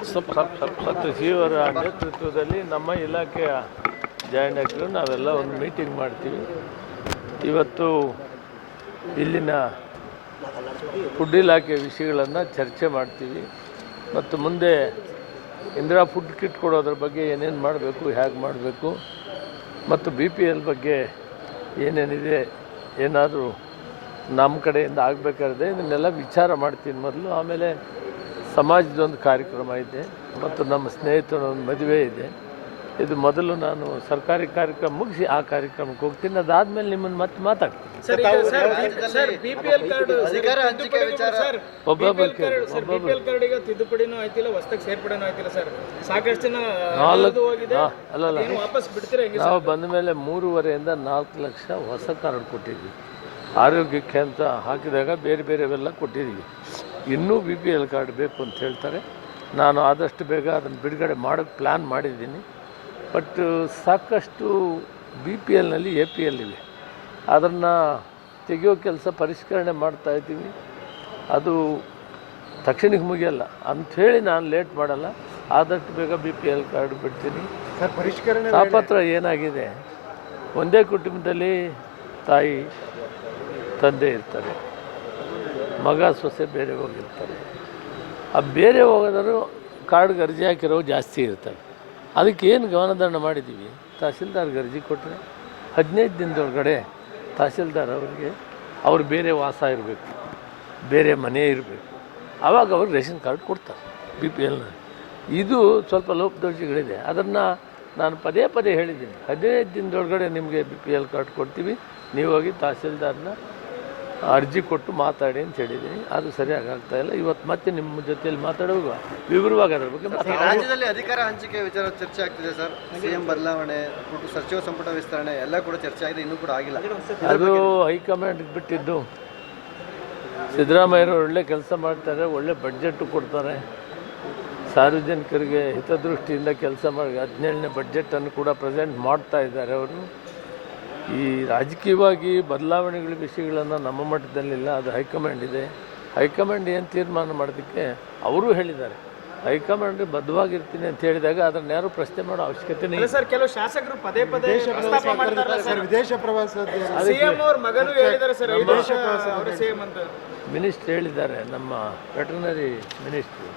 ಸಚಿವರ ನೇತೃತ್ವದಲ್ಲಿ ನಮ್ಮ ಇಲಾಖೆಯ ಜಾಯಿಂಟ್ ನಾವೆಲ್ಲ ಒಂದು ಮೀಟಿಂಗ್ ಮಾಡ್ತೀವಿ. ಇವತ್ತು ಇಲ್ಲಿನ ಫುಡ್ ಇಲಾಖೆ ವಿಷಯಗಳನ್ನು ಚರ್ಚೆ ಮಾಡ್ತೀವಿ ಮತ್ತು ಮುಂದೆ ಇಂದಿರಾ ಫುಡ್ ಕಿಟ್ ಕೊಡೋದ್ರ ಬಗ್ಗೆ ಏನೇನು ಮಾಡಬೇಕು, ಹೇಗೆ ಮಾಡಬೇಕು ಮತ್ತು BPL ಬಗ್ಗೆ ಏನೇನಿದೆ, ಏನಾದರೂ ನಮ್ಮ ಕಡೆಯಿಂದ ಆಗಬೇಕಾದ್ರೆ ಇದನ್ನೆಲ್ಲ ವಿಚಾರ ಮಾಡ್ತೀನಿ ಮೊದಲು. ಆಮೇಲೆ ಸಮಾಜದೊಂದು ಕಾರ್ಯಕ್ರಮ ಇದೆ ಮತ್ತು ನಮ್ಮ ಸ್ನೇಹಿತರ ಒಂದು ಮದುವೆ ಇದೆ. ಇದು ಮೊದಲು ನಾನು ಸರ್ಕಾರಿ ಕಾರ್ಯಕ್ರಮ ಮುಗಿಸಿ ಆ ಕಾರ್ಯಕ್ರಮಕ್ಕೆ ಹೋಗ್ತೀನಿ. ಅದಾದಮೇಲೆ ನಿಮ್ಮನ್ನು ಮತ್ತೆ ಮಾತಾಡ್ತೀನಿ. ನಾವು ಬಂದ ಮೇಲೆ 3.5 ಇಂದ 4 ಲಕ್ಷ ಹೊಸ ಕಾರ್ಡ್ ಕೊಟ್ಟಿದ್ವಿ. ಆರೋಗ್ಯಕ್ಕೆ ಅಂತ ಹಾಕಿದಾಗ ಬೇರೆ ಬೇರೆವೆಲ್ಲ ಕೊಟ್ಟಿದ್ದೀವಿ. ಇನ್ನೂ BPL ಕಾರ್ಡ್ ಬೇಕು ಅಂತ ಹೇಳ್ತಾರೆ. ನಾನು ಆದಷ್ಟು ಬೇಗ ಅದನ್ನು ಬಿಡುಗಡೆ ಮಾಡೋಕ್ಕೆ ಪ್ಲ್ಯಾನ್ ಮಾಡಿದ್ದೀನಿ. ಬಟ್ ಸಾಕಷ್ಟು BPLನಲ್ಲಿ APL ಇವೆ. ಅದನ್ನು ತೆಗೆಯೋ ಕೆಲಸ ಪರಿಷ್ಕರಣೆ ಮಾಡ್ತಾಯಿದ್ದೀವಿ. ಅದು ತಕ್ಷಣಕ್ಕೆ ಮುಗಿಯಲ್ಲ ಅಂಥೇಳಿ ನಾನು ಲೇಟ್ ಮಾಡಲ್ಲ. ಆದಷ್ಟು ಬೇಗ BPL ಕಾರ್ಡ್ ಬಿಡ್ತೀನಿ. ಪರಿಷ್ಕರಣೆ ತಾಪತ್ರ ಏನಾಗಿದೆ, ಒಂದೇ ಕುಟುಂಬದಲ್ಲಿ ತಾಯಿ ತಂದೆ ಇರ್ತಾರೆ, ಮಗ ಸೊಸೆ ಬೇರೆ ಹೋಗಿರ್ತಾರೆ. ಆ ಬೇರೆ ಹೋಗೋದರೂ ಕಾರ್ಡ್ಗೆ ಅರ್ಜಿ ಹಾಕಿರೋ ಜಾಸ್ತಿ ಇರ್ತಾರೆ. ಅದಕ್ಕೆ ಏನು ಗಮನದಂಡ ಮಾಡಿದ್ದೀವಿ, ತಹಸೀಲ್ದಾರ್ಗೆ ಅರ್ಜಿ ಕೊಟ್ಟರೆ 15 ದಿನದೊಳಗಡೆ ತಹಸೀಲ್ದಾರ್ ಅವರಿಗೆ ಅವ್ರು ಬೇರೆ ವಾಸ ಇರಬೇಕು, ಬೇರೆ ಮನೆ ಇರಬೇಕು, ಆವಾಗ ಅವ್ರು ರೇಷನ್ ಕಾರ್ಡ್ ಕೊಡ್ತಾರೆ BPLನ. ಇದು ಸ್ವಲ್ಪ ಲೋಪದೋಷಗಳಿದೆ. ಅದನ್ನು ನಾನು ಪದೇ ಪದೇ ಹೇಳಿದ್ದೀನಿ. 15 ದಿನದೊಳಗಡೆ ನಿಮಗೆ BPL ಕಾರ್ಡ್ ಕೊಡ್ತೀವಿ, ನೀವು ಹೋಗಿ ತಹಸೀಲ್ದಾರ್ನ ಅರ್ಜಿ ಕೊಟ್ಟು ಮಾತಾಡಿ ಅಂತ ಹೇಳಿದ್ದೀನಿ. ಅದು ಸರಿಯಾಗಿ ಆಗ್ತಾ ಇಲ್ಲ. ಇವತ್ತು ಮತ್ತೆ ನಿಮ್ಮ ಜೊತೆಯಲ್ಲಿ ಮಾತಾಡುವಾಗ ವಿವರವಾಗಿ ಅದರ ಬಗ್ಗೆ ರಾಜ್ಯದಲ್ಲಿ ಅಧಿಕಾರ ಹಂಚಿಕೆ ವಿಚಾರ ಚರ್ಚೆ ಆಗ್ತಿದೆ ಸರ್. CM ಬದಲಾವಣೆ, ಸಚಿವ ಸಂಪುಟ ವಿಸ್ತರಣೆ ಎಲ್ಲ ಕೂಡ ಚರ್ಚೆ ಆಗಿದೆ, ಇನ್ನೂ ಕೂಡ ಆಗಿಲ್ಲ. ಅದು ಹೈಕಮಾಂಡ್ಗೆ ಬಿಟ್ಟಿದ್ದು. ಸಿದ್ದರಾಮಯ್ಯರು ಒಳ್ಳೆ ಕೆಲಸ ಮಾಡ್ತಾರೆ, ಒಳ್ಳೆ ಬಡ್ಜೆಟ್ಟು ಕೊಡ್ತಾರೆ, ಸಾರ್ವಜನಿಕರಿಗೆ ಹಿತದೃಷ್ಟಿಯಿಂದ ಕೆಲಸ ಮಾಡಿ 17ನೇ ಬಡ್ಜೆಟನ್ನು ಕೂಡ ಪ್ರೆಸೆಂಟ್ ಮಾಡ್ತಾ ಇದ್ದಾರೆ ಅವರು. ಈ ರಾಜಕೀಯವಾಗಿ ಬದಲಾವಣೆಗಳ ವಿಷಯಗಳನ್ನು ನಮ್ಮ ಮಟ್ಟದಲ್ಲಿಲ್ಲ, ಅದು ಹೈಕಮಾಂಡ್ ಇದೆ. ಹೈಕಮಾಂಡ್ ಏನು ತೀರ್ಮಾನ ಮಾಡೋದಕ್ಕೆ ಅವರು ಹೇಳಿದ್ದಾರೆ. ಹೈಕಮಾಂಡ್ ಬದ್ಧವಾಗಿರ್ತೀನಿ ಅಂತ ಹೇಳಿದಾಗ ಅದನ್ನು ಯಾರು ಪ್ರಶ್ನೆ ಮಾಡೋ ಅವಶ್ಯಕತೆ ಇಲ್ಲ. ಸರ್, ಕೆಲವು ಶಾಸಕರು ಪದೇ ಪದೇ ವಿದೇಶ ಪ್ರವಾಸ ಮಿನಿಸ್ಟರ್ ಹೇಳಿದ್ದಾರೆ, ನಮ್ಮ ವೆಟರ್ನರಿ ಮಿನಿಸ್ಟ್ರು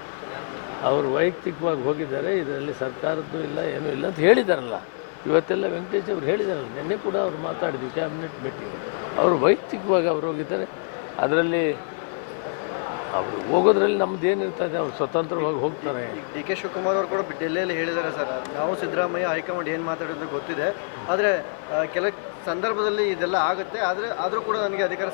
ಅವರು ವೈಯಕ್ತಿಕವಾಗಿ ಹೋಗಿದ್ದಾರೆ. ಇದರಲ್ಲಿ ಸರ್ಕಾರದ್ದು ಇಲ್ಲ, ಏನೂ ಇಲ್ಲ ಅಂತ ಹೇಳಿದಾರಲ್ಲ. ಇವತ್ತೆಲ್ಲ ವೆಂಕಟೇಶ್ ಅವರು ಹೇಳಿದಾರಲ್ಲ, ನಿನ್ನೆ ಕೂಡ ಅವ್ರು ಮಾತಾಡಿದ್ವಿ ಕ್ಯಾಬಿನೆಟ್ ಮೀಟಿಂಗ್. ಅವರು ವೈಯಕ್ತಿಕವಾಗಿ ಅವರು ಹೋಗಿದ್ದಾರೆ. ಅದರಲ್ಲಿ ಅವರು ಹೋಗೋದ್ರಲ್ಲಿ ನಮ್ದು ಏನಿರ್ತದೆ, ಅವ್ರು ಸ್ವತಂತ್ರವಾಗಿ ಹೋಗ್ತಾರೆ. DK ಶಿವಕುಮಾರ್ ಅವರು ಕೂಡ ಡೆಲ್ಲಿಯಲ್ಲಿ ಹೇಳಿದ್ದಾರೆ ಸರ್, ನಾವು ಸಿದ್ದರಾಮಯ್ಯ ಹೈಕಮಾಂಡ್ ಏನು ಮಾತಾಡೋದು ಗೊತ್ತಿದೆ, ಆದರೆ ಕೆಲ ಸಂದರ್ಭದಲ್ಲಿ ಇದೆಲ್ಲ ಆಗುತ್ತೆ, ಆದರೂ ಕೂಡ ನನಗೆ ಅಧಿಕಾರ